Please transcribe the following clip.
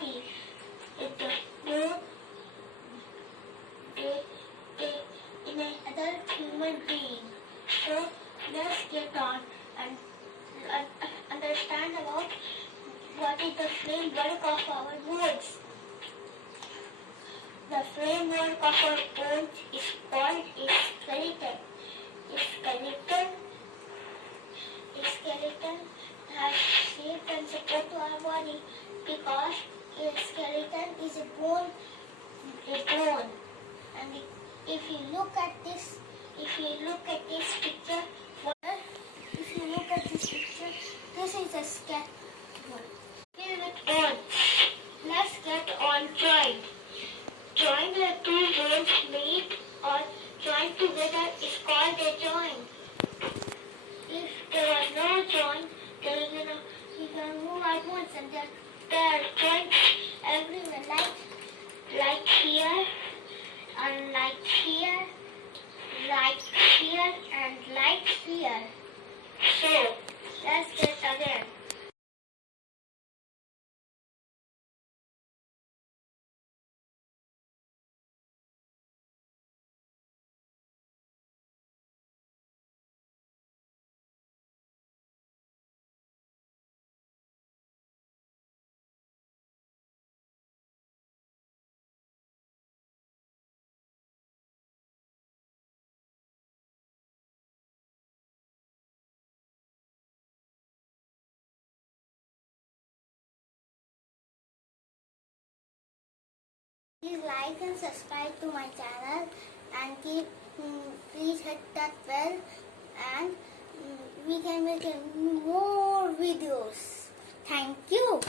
body. It no in a adult human being. So let's get on and understand about what is the framework of our bones. The framework of our bones is called a skeleton. A skeleton has shape and support to our body because a skeleton is a bone. And if you look at this picture, this is a skeleton filled with bones. Let's get on joined. Join the two bones meet or joined together is called a joint. If there was no joint, then you can move at once, and there are joints everywhere, like here, and like here, and like here. So let's get again. Please like and subscribe to my channel, and please hit that bell, and we can make more videos. Thank you.